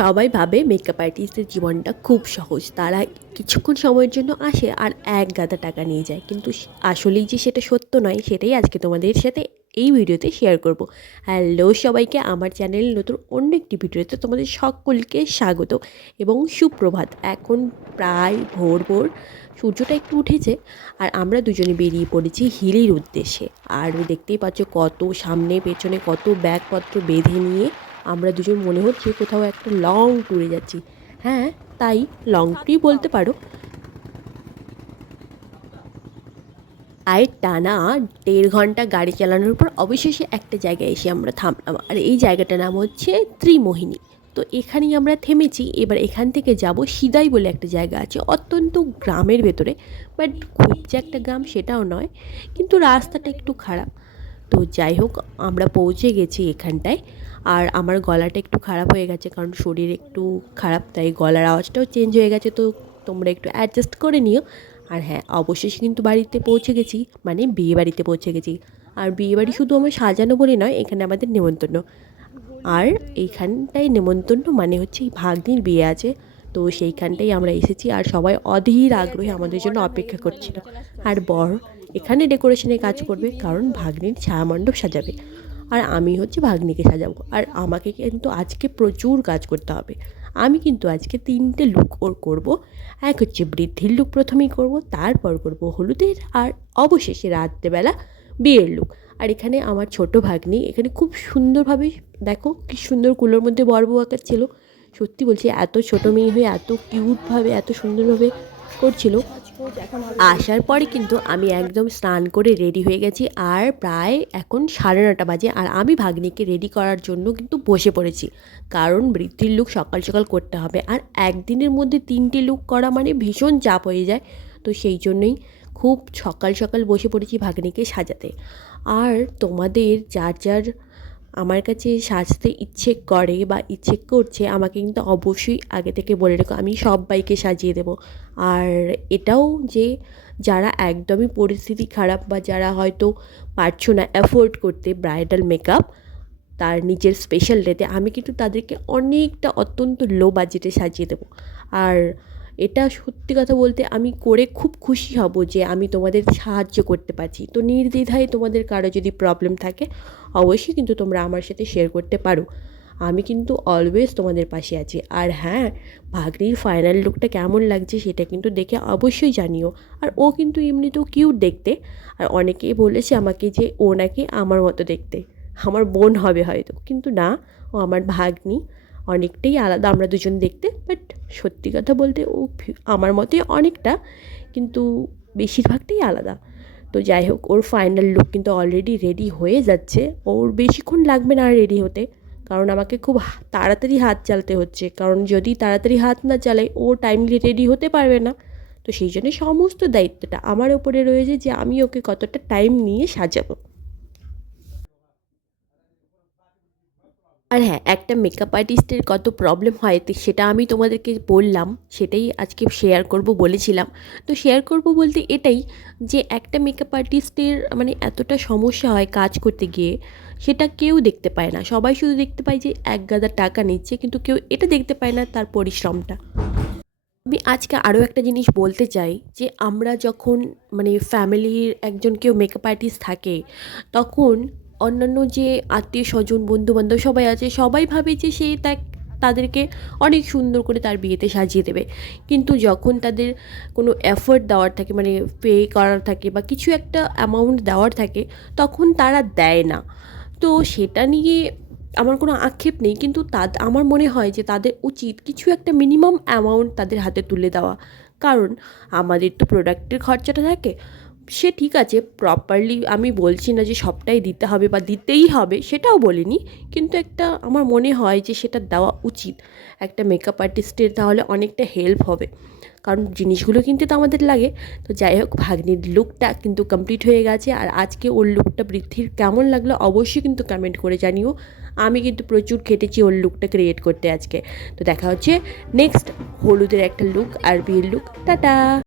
সবাই ভাবে মেকআপ আর্টিস্টের জীবনটা খুব সহজ, তারা কিছুক্ষণ সময়ের জন্য আসে আর এক গাদা টাকা নিয়ে যায়, কিন্তু আসলেই যে সেটা সত্য নয় সেটাই আজকে তোমাদের সাথে এই ভিডিওতে শেয়ার করব। হ্যালো সবাইকে, আমার চ্যানেল নতুন অন্য একটি ভিডিওতে তোমাদের সকলকে স্বাগত এবং সুপ্রভাত। এখন প্রায় ভোর ভোর সূর্যটা একটু উঠেছে আর আমরা দুজনে বেরিয়ে পড়েছি হিলের উদ্দেশ্যে। আর দেখতেই পাচ্ছ কত সামনে পেছনে কত ব্যাগপত্র বেঁধে নিয়ে আমরা দুজন মনে হচ্ছে কোথাও একটা লং ট্যুরে যাচ্ছি। হ্যাঁ, তাই লং ট্যুরই বলতে পারো। আর টানা 1.5 ঘন্টা গাড়ি চালানোর পর অবশেষে একটা জায়গায় এসে আমরা থামলাম, আর এই জায়গাটার নাম হচ্ছে ত্রিমোহিনী। তো এখানেই আমরা থেমেছি। এবার এখান থেকে যাব সিদাই বলে একটা জায়গা আছে, অত্যন্ত গ্রামের ভেতরে, বাট খুব যে একটা গ্রাম সেটাও নয়, কিন্তু রাস্তাটা একটু খারাপ। তো যাই হোক, আমরা পৌঁছে গেছি এখানটায়। আর আমার গলাটা একটু খারাপ হয়ে গেছে, কারণ শরীর একটু খারাপ, তাই গলার আওয়াজটাও চেঞ্জ হয়ে গেছে, তো তোমরা একটু অ্যাডজাস্ট করে নিও। আর হ্যাঁ, অবশেষে কিন্তু বাড়িতে পৌঁছে গেছি, মানে বিয়ে বাড়িতে পৌঁছে গেছি। আর বিয়ে বাড়ি শুধু আমার সাজানো বলে নয়, এখানে আমাদের নেমন্তন্ন। আর এইখানটায় নেমন্তন্ন মানে হচ্ছে এই ভাগ্নির বিয়ে আছে, তো সেইখানটাই আমরা এসেছি। আর সবাই অধীর আগ্রহে আমাদের জন্য অপেক্ষা করছিল। আর বর এখানে ডেকোরেশনের কাজ করবে, কারণ ভাগ্নির ছায়ামণ্ডপ সাজাবে আর আমি হচ্ছে ভাগ্নিকে সাজাবো। আর আমাকে কিন্তু আজকে প্রচুর কাজ করতে হবে। আমি কিন্তু আজকে 3টে লুক ওর করবো। এক হচ্ছে বৃদ্ধির লুক প্রথমেই করব, তারপর করব হলুদের, আর অবশেষে রাত্রেবেলা বিয়ের লুক। আর এখানে আমার ছোট ভাগ্নি এখানে খুব সুন্দরভাবে, দেখো কি সুন্দর কুলোর মধ্যে বরবউ আঁকাচ্ছিল। সত্যি বলছি, এত ছোট মেয়ে হয়ে এত কিউটভাবে এত সুন্দরভাবে করছিল। আসার পরে কিন্তু আমি একদম স্নান করে রেডি হয়ে গেছি, আর প্রায় এখন 9:30 বাজে। আর আমি ভাগ্নিকে রেডি করার জন্য কিন্তু বসে পড়েছি, কারণ বৃদ্ধির লুক সকাল সকাল করতে হবে। আর একদিনের মধ্যে 3টে লুক করা মানে ভীষণ চাপ হয়ে যায়, তো সেই জন্যই খুব সকাল সকাল বসে পড়েছি ভাগ্নিকে সাজাতে। আর তোমাদের যার যার আমার কাছে সাজতে ইচ্ছে করে বা ইচ্ছে করছে, আমাকে কিন্তু অবশ্যই আগে থেকে বলে রেখো, আমি সবাইকে সাজিয়ে দেবো। আর এটাও যে যারা একদমই পরিস্থিতি খারাপ বা যারা হয়তো পারছো না অ্যাফোর্ড করতে ব্রাইডাল মেকআপ তার নিজের স্পেশাল ডেতে, আমি কিন্তু তাদেরকে অনেকটা অত্যন্ত লো বাজেটে সাজিয়ে দেবো। আর এটা সত্যি কথা বলতে আমি করে খুব খুশি হব যে আমি তোমাদের সাহায্য করতে পারছি। তো নির্দ্বিধায় তোমাদের কারো যদি প্রবলেম থাকে অবশ্যই কিন্তু তোমরা আমার সাথে শেয়ার করতে পারো, আমি কিন্তু অলওয়েজ তোমাদের পাশে আছি। আর হ্যাঁ, ভাগ্নির ফাইনাল লুকটা কেমন লাগছে সেটা কিন্তু দেখে অবশ্যই জানিও। আর ও কিন্তু এমনিতেও কিউট দেখতে, আর অনেকেই বলেছে আমাকে যে ও নাকি আমার মতো দেখতে, আমার বোন হবে হয়তো, কিন্তু না, ও আমার ভাগ্নি, অনেকটাই আলাদা আমরা দুজন দেখতে। বাট সত্যি কথা বলতে ও আমার মতোই অনেকটা, কিন্তু বেশিরভাগটাই আলাদা। তো যাই হোক, ওর ফাইনাল লুক কিন্তু অলরেডি রেডি হয়ে যাচ্ছে, ওর বেশিক্ষণ লাগবে না রেডি হতে, কারণ আমাকে খুব তাড়াতাড়ি হাত চালাতে হচ্ছে, কারণ যদি তাড়াতাড়ি হাত না চালাই ও টাইমলি রেডি হতে পারবে না। তো সেই জন্য সমস্ত দায়িত্বটা আমার ওপরে রয়েছে যে আমি ওকে কতটা টাইম নিয়ে সাজাবো। আর হ্যাঁ, একটা মেকআপ আর্টিস্টের কত প্রবলেম হয় তো সেটা আমি তোমাদেরকে বললাম, সেটাই আজকে শেয়ার করব বলেছিলাম। তো শেয়ার করব বলতে এটাই, যে একটা মেকআপ আর্টিস্টের মানে এতটা সমস্যা হয় কাজ করতে গিয়ে, সেটা কেউ দেখতে পায় না। সবাই শুধু দেখতে পায় যে এক গাদা টাকা নিচ্ছে, কিন্তু কেউ এটা দেখতে পায় না তার পরিশ্রমটা। আমি আজকে আরও একটা জিনিস বলতে চাই, যে আমরা যখন মানে ফ্যামিলির একজন কেউ মেকআপ আর্টিস্ট থাকে, তখন অন্যান্য যে আত্মীয় স্বজন বন্ধুবান্ধব সবাই আছে, সবাই ভাবে যে সে তাদেরকে অনেক সুন্দর করে তার বিয়েতে সাজিয়ে দেবে। কিন্তু যখন তাদের কোনো এফোর্ট দেওয়ার থাকে, মানে পে করার থাকে বা কিছু একটা অ্যামাউন্ট দেওয়ার থাকে, তখন তারা দেয় না। তো সেটা নিয়ে আমার কোনো আক্ষেপ নেই, কিন্তু আমার মনে হয় যে তাদের উচিত কিছু একটা মিনিমাম অ্যামাউন্ট তাদের হাতে তুলে দেওয়া। কারণ আমাদের তো প্রোডাক্টের খরচাটা থাকে, সে ঠিক আছে প্রপারলি, আমি বলছি না যে সবটাই দিতে হবে বা দিতেই হবে, সেটাও বলিনি, কিন্তু একটা আমার মনে হয় যে সেটা দেওয়া উচিত একটা মেকআপ আর্টিস্টের, তাহলে অনেকটা হেল্প হবে, কারণ জিনিসগুলো কিনতে তো আমাদের লাগে। তো যাই হোক, ভাগ্নির লুকটা কিন্তু কমপ্লিট হয়ে গেছে, আর আজকে ওর লুকটা বৃদ্ধির কেমন লাগলো অবশ্যই কিন্তু কমেন্ট করে জানিও। আমি কিন্তু প্রচুর খেটেছি ওর লুকটা ক্রিয়েট করতে আজকে। তো দেখা হচ্ছে নেক্সট হলুদের একটা লুক আর বিয়ের লুক। টাটা।